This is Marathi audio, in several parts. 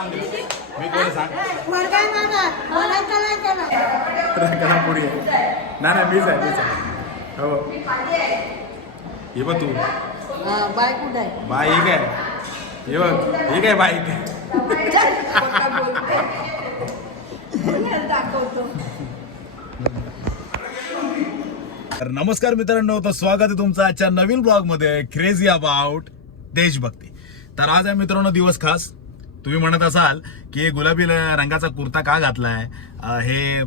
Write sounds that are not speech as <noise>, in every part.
सांग मी कोणी सांग? वर्गाय आहे. नाही नाही मीच आहे मीच आहे. हो. हे बघ तू. बाय कुठं आहे. बाई ही काय हे बघ ही काय बाय एक तर नमस्कार मित्रांनो तर स्वागत आहे तुमचं आजच्या नवीन ब्लॉगमध्ये. क्रेझी अबाउट देशभक्ती. तर आज आहे मित्रांनो दिवस खास. तुम्ही म्हणत असाल की गुलाबी रंगाचा कुर्ता का घातलाय? हे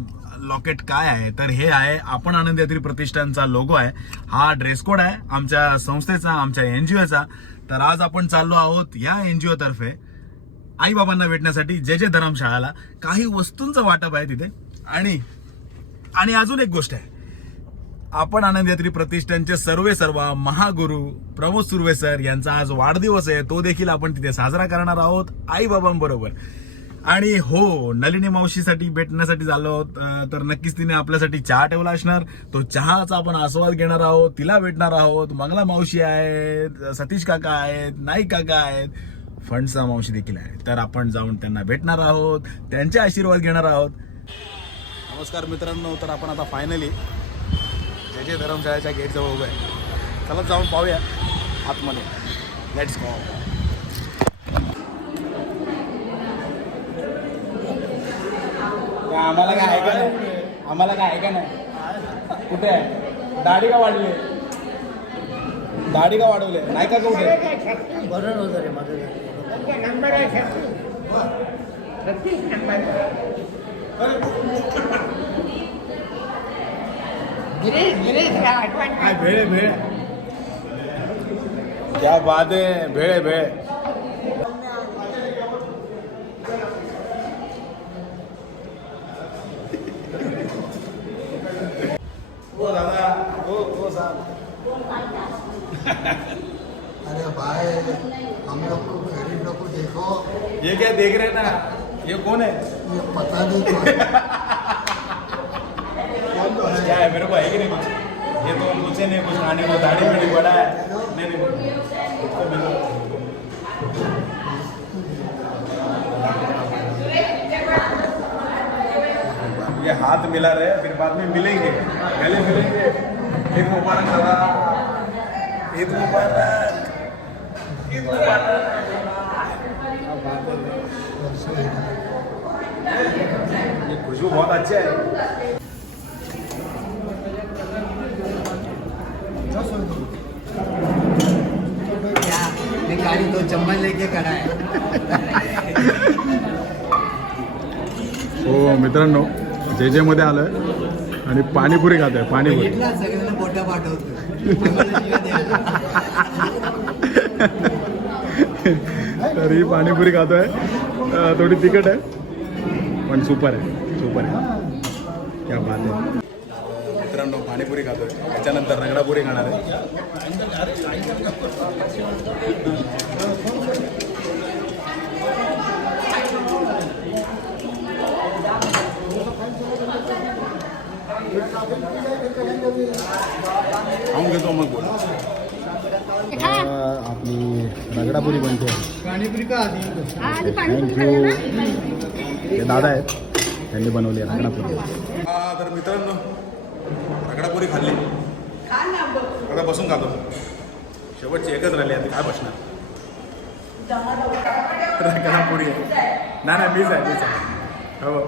लॉकेट काय आहे? तर हे आहे आपण आनंद यात्री प्रतिष्ठानचा लोगो आहे. हा ड्रेस कोड आहे आमच्या संस्थेचा आमच्या एन जी ओचा. तर आज आपण चाललो आहोत या एन जी आई बाबांना भेटण्यासाठी जे जे धर्मशाळाला काही वस्तूंचं वाटप आहे तिथे. आणि आणि अजून एक गोष्ट आहे. आपण आनंद यात्री प्रतिष्ठानचे सर्वे सर्वा महागुरु प्रमोद सुर्वे सर यांचा आज वाढदिवस आहे. तो देखील आपण तिथे साजरा करणार आहोत. आई बाबांबरोबर आणि हो नलिनी मावशीसाठी भेटण्यासाठी झालो आहोत. तर नक्कीच तिने आपल्यासाठी चहा ठेवला असणार. तो चहाचा आपण आस्वाद घेणार आहोत. तिला भेटणार आहोत. मंगला मावशी आहेत सतीश काका आहेत नाईक काका आहेत. फणसा मावशी देखील आहे तर आपण जाऊन त्यांना भेटणार आहोत. त्यांचे आशीर्वाद घेणार आहोत. नमस्कार मित्रांनो तर आपण आता फायनली जे जे धर्मशाळेच्या गेटजवळ उभं आहे. चला जाऊन पाहूया आतमध्ये. लेट्स गो आम्हाला काय ऐका नाही? आम्हाला काय ऐका नाही? कुठे आहे? दाढी का वाढली? दाढी का वाढवले? नाही का कुठे? बरं नव्हतं रे माझं काय भेळ आहे, भेळ आहे. क्या बात दादा हो हो साहब। अरे भाई हम लोग को गरीब लोग को देखो। ये क्या देख रहे हैं ना? ये कौन है? ये पता नहीं कौन है। <laughs> क्या है? मेरे को है कि नहीं कुछ। ये तो कुछ ही नहीं, कुछ खाने को दाढ़ी में नहीं पड़ा है। नहीं नहीं ये हाथ मिला रहे, फिर बाद में मिलेंगे। गले मिलेंगे। ईद मुबारक दादा। ईद मुबारक। ईद मुबारक। ये खुशबू बहुत अच्छा है। गाड़ी तो चम्मच लेके है। मित्रांनो जे जे मध्ये आलोय आणि पाणीपुरी खात आहे पाणीपुरी सगळ्यांना मोठा पाठवतो. तर ही पाणीपुरी खातोय. अं, थोडी तिखट आहे पण सुपर आहे सुपर आहे. क्या बात आहे. पाणीपुरी खातोय. त्याच्यानंतर रगडापुरी खाणार आहे. खाऊन घेतो मग बोल. आपली रगडापुरी बनते. पाणीपुरी का आधी? आधी पाणी थँक्यू दादा आहेत. त्यांनी बनवली आहे रगडापुरी. तर मित्रांनो रगडापुरी खाल्ली. आता बसून खातो. शेवटची एकच राहिली आता काय बसणार? रगडापुरी आहे. नाही नाही मीच आहे मीच आहे. हो.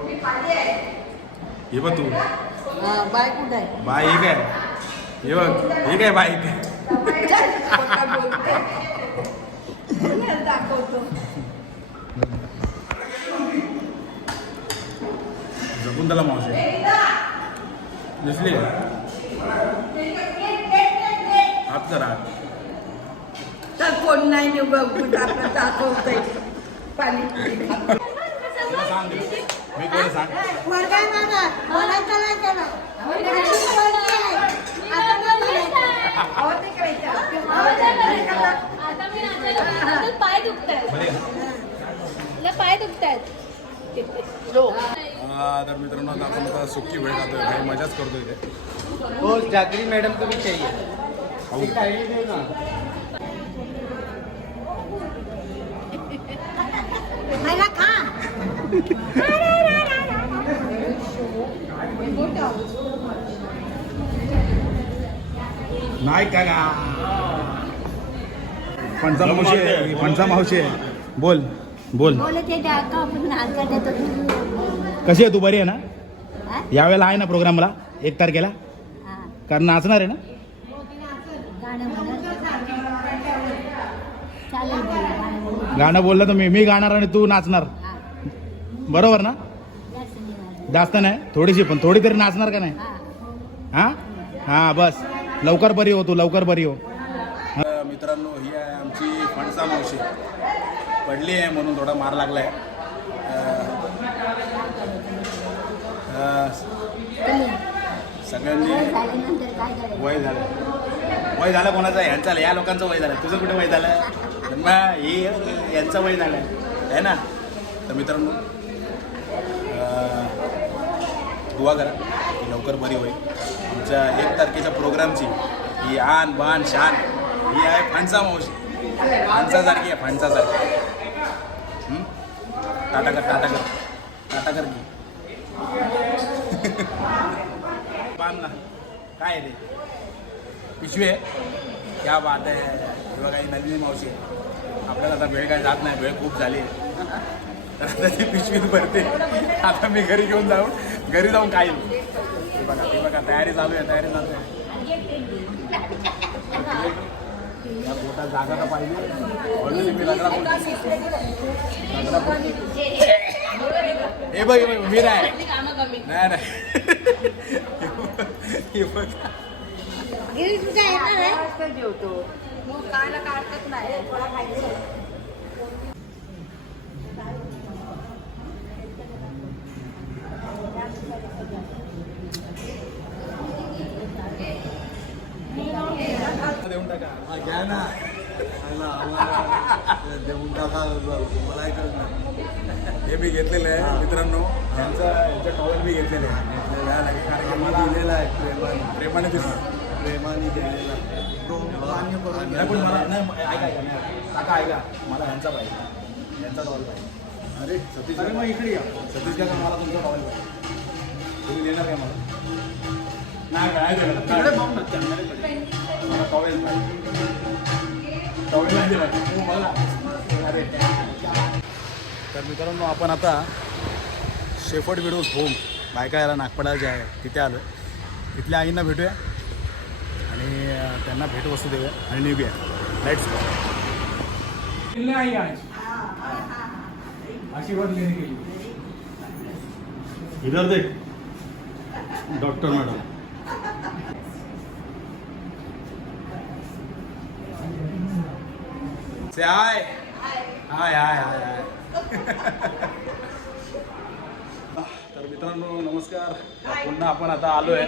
हे बघ तू. बाय कुठं आहे? बाई ही काय? हे बघ ही काय बाई काय जपून त्याला मावशी. दिसली? हात करा तर कोण नाही आपलं दाखवतंय पाणी मी कोणी सांग वर्गाय माझा बोलायचं नाही त्याला. पाय बरे तुला पाय दुखतायत हा, तर मित्रांनो आता आपण आता सुक्की वेळ काही मजाच करतोय इथे वो जागरी मैडम को भी चाहिए नाही का फणसा मावशी आहे फणसा मावशी आहे. बोल बोल. कशी आहे तू? बरी आहे ना? हा? यावेळेला आहे ना प्रोग्राम मला एक तारखेला? हा. कारण नाचणार आहे ना? गाणं बोललं तर मी मी गाणार आणि तू नाचणार. बरोबर ना? जास्त नाही थोडीशी पण थोडी तरी नाचणार का नाही? हा. हा बस. लवकर बरी हो तू लवकर बरी हो. मित्रांनो ही आहे आमची फणसा मावशी. पडली आहे म्हणून थोडा मार लागलाय. आहे सगळ्यांनी वय झालं. वय झालं कोणाचं? यांचं या लोकांचं वय झालं. तुझं कुठे वय झालं? हे यांचं वय झालं. आहे ना? तर मित्रांनो दुआ करा. की लवकर बरी होईल. आमच्या एक तारखेच्या प्रोग्रामची ही आन बान शान ही आहे फणसा मावशी. फणसासारखी आहे फणसासारखी. हं? टाटा कर टाटा कर टाटा कर की बांध ना काय रे पिशवे पिशवी आहे. क्या बात आहे. हे बघा ही नलिनी मावशी आहे आपल्याला आता वेळ काय जात नाही. वेळ खूप झाली. आहे तर आता ती पिशवीत भरते. आता मी घरी घेऊन जाऊन घरी जाऊन काय हे बघा हे बघा तयारी चालू आहे तयारी चालू आहे. या पोटात जागा तर पाहिजे. ऑलरेडी मी लग्ना हे हे बघ मी नाही नाही. नाही. हे देऊन टाका. हा, घ्या ना. <laughs> <laughs> देऊन टाका. मला ऐकत नाही. हे मी घेतलेलं आहे मित्रांनो. यांचा यांचा टॉवेल मी घेतलेले आहे. कारण की मला दिलेला. आहे प्रेमाने प्रेमाने दिसतो प्रेमाने दिलेला. नाही पण. मला नाही ऐका ऐका नाही. काका ऐका. मला ह्यांचा पाहिजे. यांचा टॉवेल पाहिजे. अरे सतीश अरे मग इकडे या. सतीश काका. मला तुमचा टॉवेल पाहिजे. तुम्ही देणार काय मला? नाही काय देणार? तिकडे बघ ना मला टॉवेल पाहिजे. टॉवेल नाही देणार तू मला. अरे. तर मित्रांनो आपण आता शेफर्ड विडोज होम बायका याला नागपडाला जे आहे तिथे आलो तिथल्या आईंना भेटूया आणि त्यांना भेटवस्तू देऊया आणि निघूया. लाईट्स मिलने आई आज आशीर्वाद लेने के लिए इधर देख. डॉक्टर मॅडम से हाय हाय हाय हाय हाय तर मित्रांनो नमस्कार. पुन्हा आपण आता आलोय.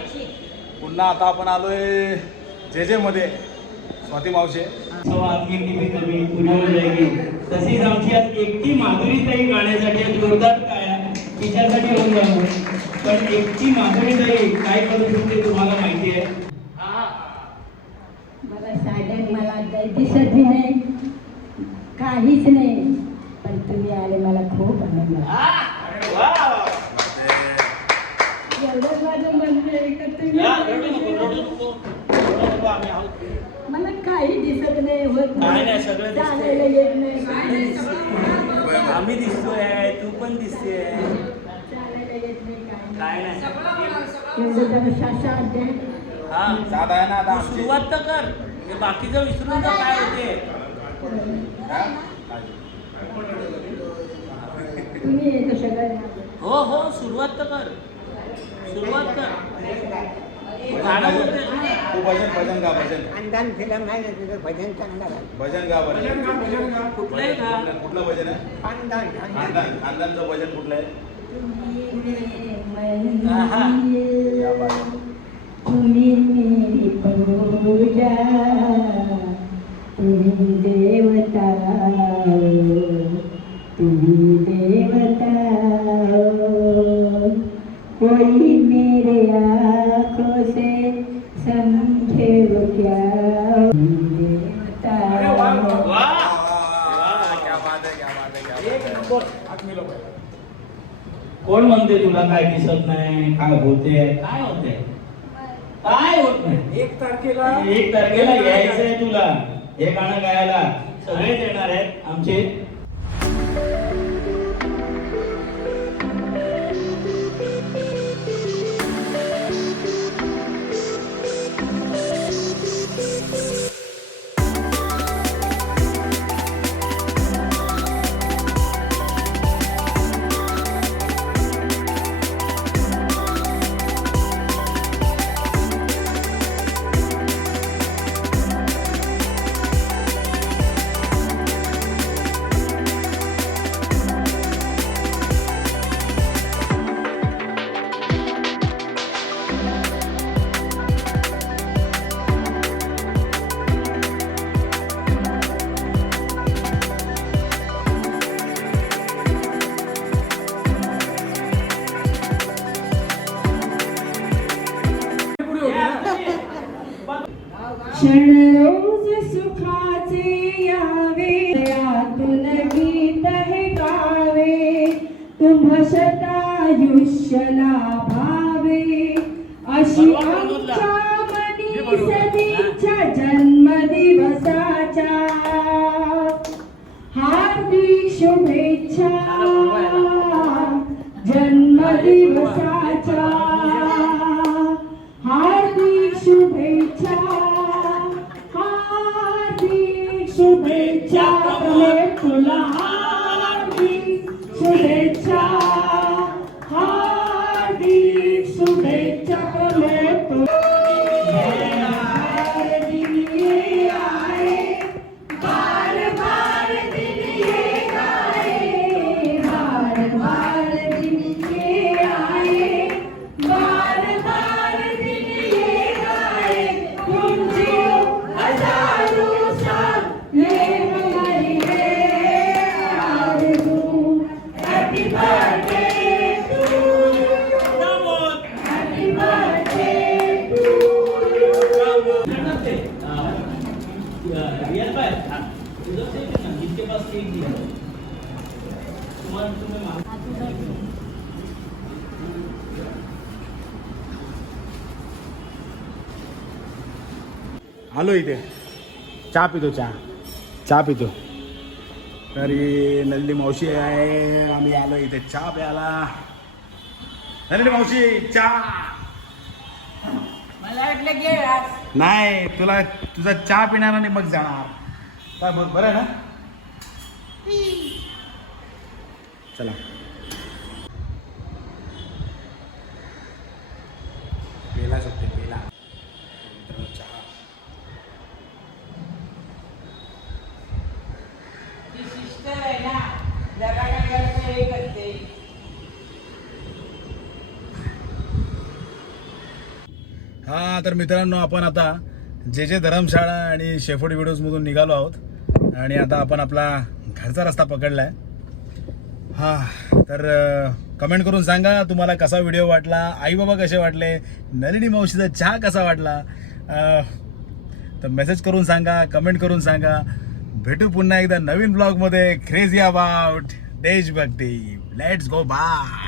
पुन्हा आता आपण आलोय जे जे मध्ये स्वाती मावशे. तो आपकी टीव्ही कमी पुरी हो जाएगी तशीच आमची आज एकटी माधुरीताई गाण्यासाठी आज जोरदार काय तिच्यासाठी होऊन जाऊ पण एकटी माधुरीताई काय करू शकते तुम्हाला माहिती आहे? मला सायलेंट मला काही दिसत नाही काहीच नाही. तुम्ही आले मला खूप आनंद झाला. एवढंच माझं म्हणणं आहे का तुम्ही? मला काही दिसत नाही होत काय नाही. चालायला येत नाही. आम्ही दिसतोय. तू पण दिसते चालायला येत नाही काही नाही. काय नाही. एवढं जरा द्या. हा. आता सुरुवात तर कर. बाकीचं विसरून जा काय होते? हो हो सुरुवात तर कर. सुरुवात कर. गाणं बोलते तू भजन भजन गा भजन. अंधान फिल्म आहे ना तिथं भजन चांगलं भजन गा भजन. कुठलंही गा कुठलं भजन आहे? खानदान खानदान. खानदानचं भजन कुठलं आहे? आहा. क्या बात आहे. तुम्ही मेरी पूजा तुम्ही आहे. कोण म्हणते तुला काय दिसत नाही? काय होते? काय होते? काय होत नाही? एक तारखेला एक तारखेला यायचंय तुला. हे गाणं गायला. सगळेच येणार आहेत. आमचे शतायुष्य लाभावे अशी आमच्या मनी सदीच्या जन्मदिवसाच्या हार्दिक शुभेच्छा. जन्मदिवसाच्या हार्दिक शुभेच्छा. हार्दिक शुभेच्छा. तुला. आलो इथे. चहा पितो चहा. चहा पितो. तर नल्ली मावशी आहे. आम्ही आलो इथे चहा प्यायला. नल्ली मावशी चहा. मला वाटलं घे. नाही तुला तुझा चहा पिणार आणि मग जाणार. काय बरं आहे ना? चला. पेला शकते पेला चहा. हे करते. हा तर मित्रांनो आपण आता जे जे धर्मशाळा आणि शेफोडी व्हिडिओजमधून निघालो आहोत. आणि आता आपण आपला घरचा रस्ता पकडला आहे हा तर कमेंट करून सांगा तुम्हाला कसा व्हिडिओ वाटला आई बाबा कसे वाटले नलिनी मावशीचा चहा कसा वाटला? तर मेसेज करून सांगा कमेंट करून सांगा. भेटू पुन्हा एकदा नवीन ब्लॉगमध्ये क्रेझी अबाउट देशभक्ती. Let's go bye